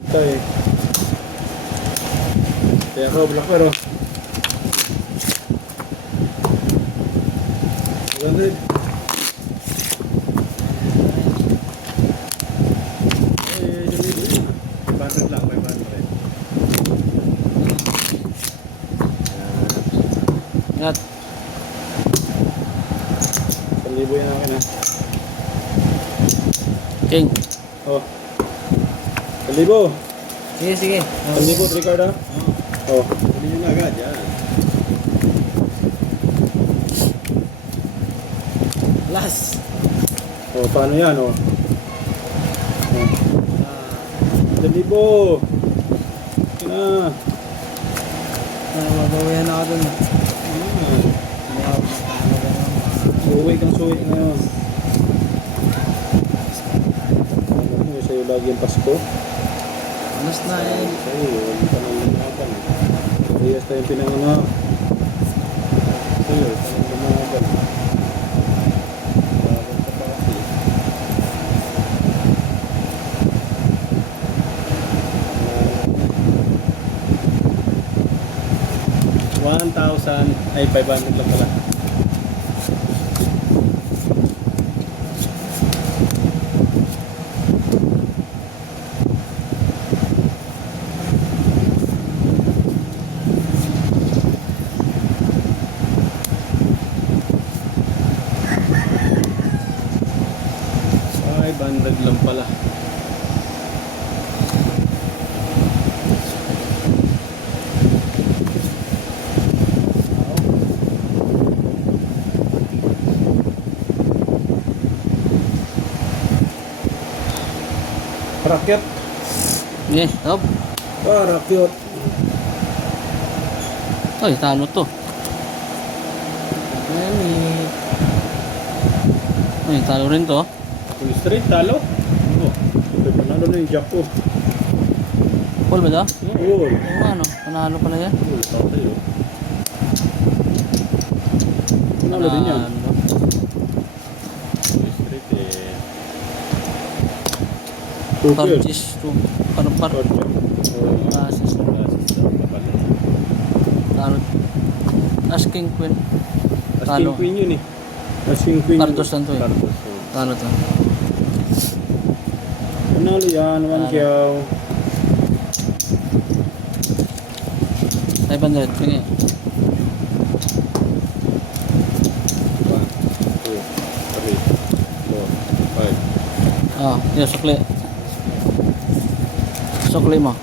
Ito eh. Kaya ako, black pero. 100. Lang, may man rin. Ingat. 1,000 yan akin ha. King. Oh. 1,000. Sige, sige. 1,000, Ricardo. Oh. Hindi nyo na agad yan. Last. Oh, paano yan oh? 1,000. Na. Magawayan na ako dun. Suwi kang suwi ngayon. Alam mo, sa'yo lagi ang Pasko. Last na eh. Sa'yo, huwag ka nang lumaban. Parehas tayong pinanganak. Sa'yo, ka nang lumaban. Laban ka pa kasi. 1,000 ay 500 lang pala. Ay, 500 lang pala. Rakyat. Sige, stop. Rakyat. Ay, talo to. Ay, talo rin to. Full straight, talo. Oh, panalo na yung jack ko. Full ba daw? Full. Oo, ano? Panalo pala yan. Full, tao sa'yo. Panalo din yan. Full straight eh. Super. Torches to. Parang Asis. Talo. Asking Queen. Asking Queen yun eh. Asking Queen. Cardos lang to eh. Cardos. Talo to. Panalo yan, 1 kyaw. 500. Sige. 1, 2, 3, 4, 5. Ah, yun, sukli. Sukli mo.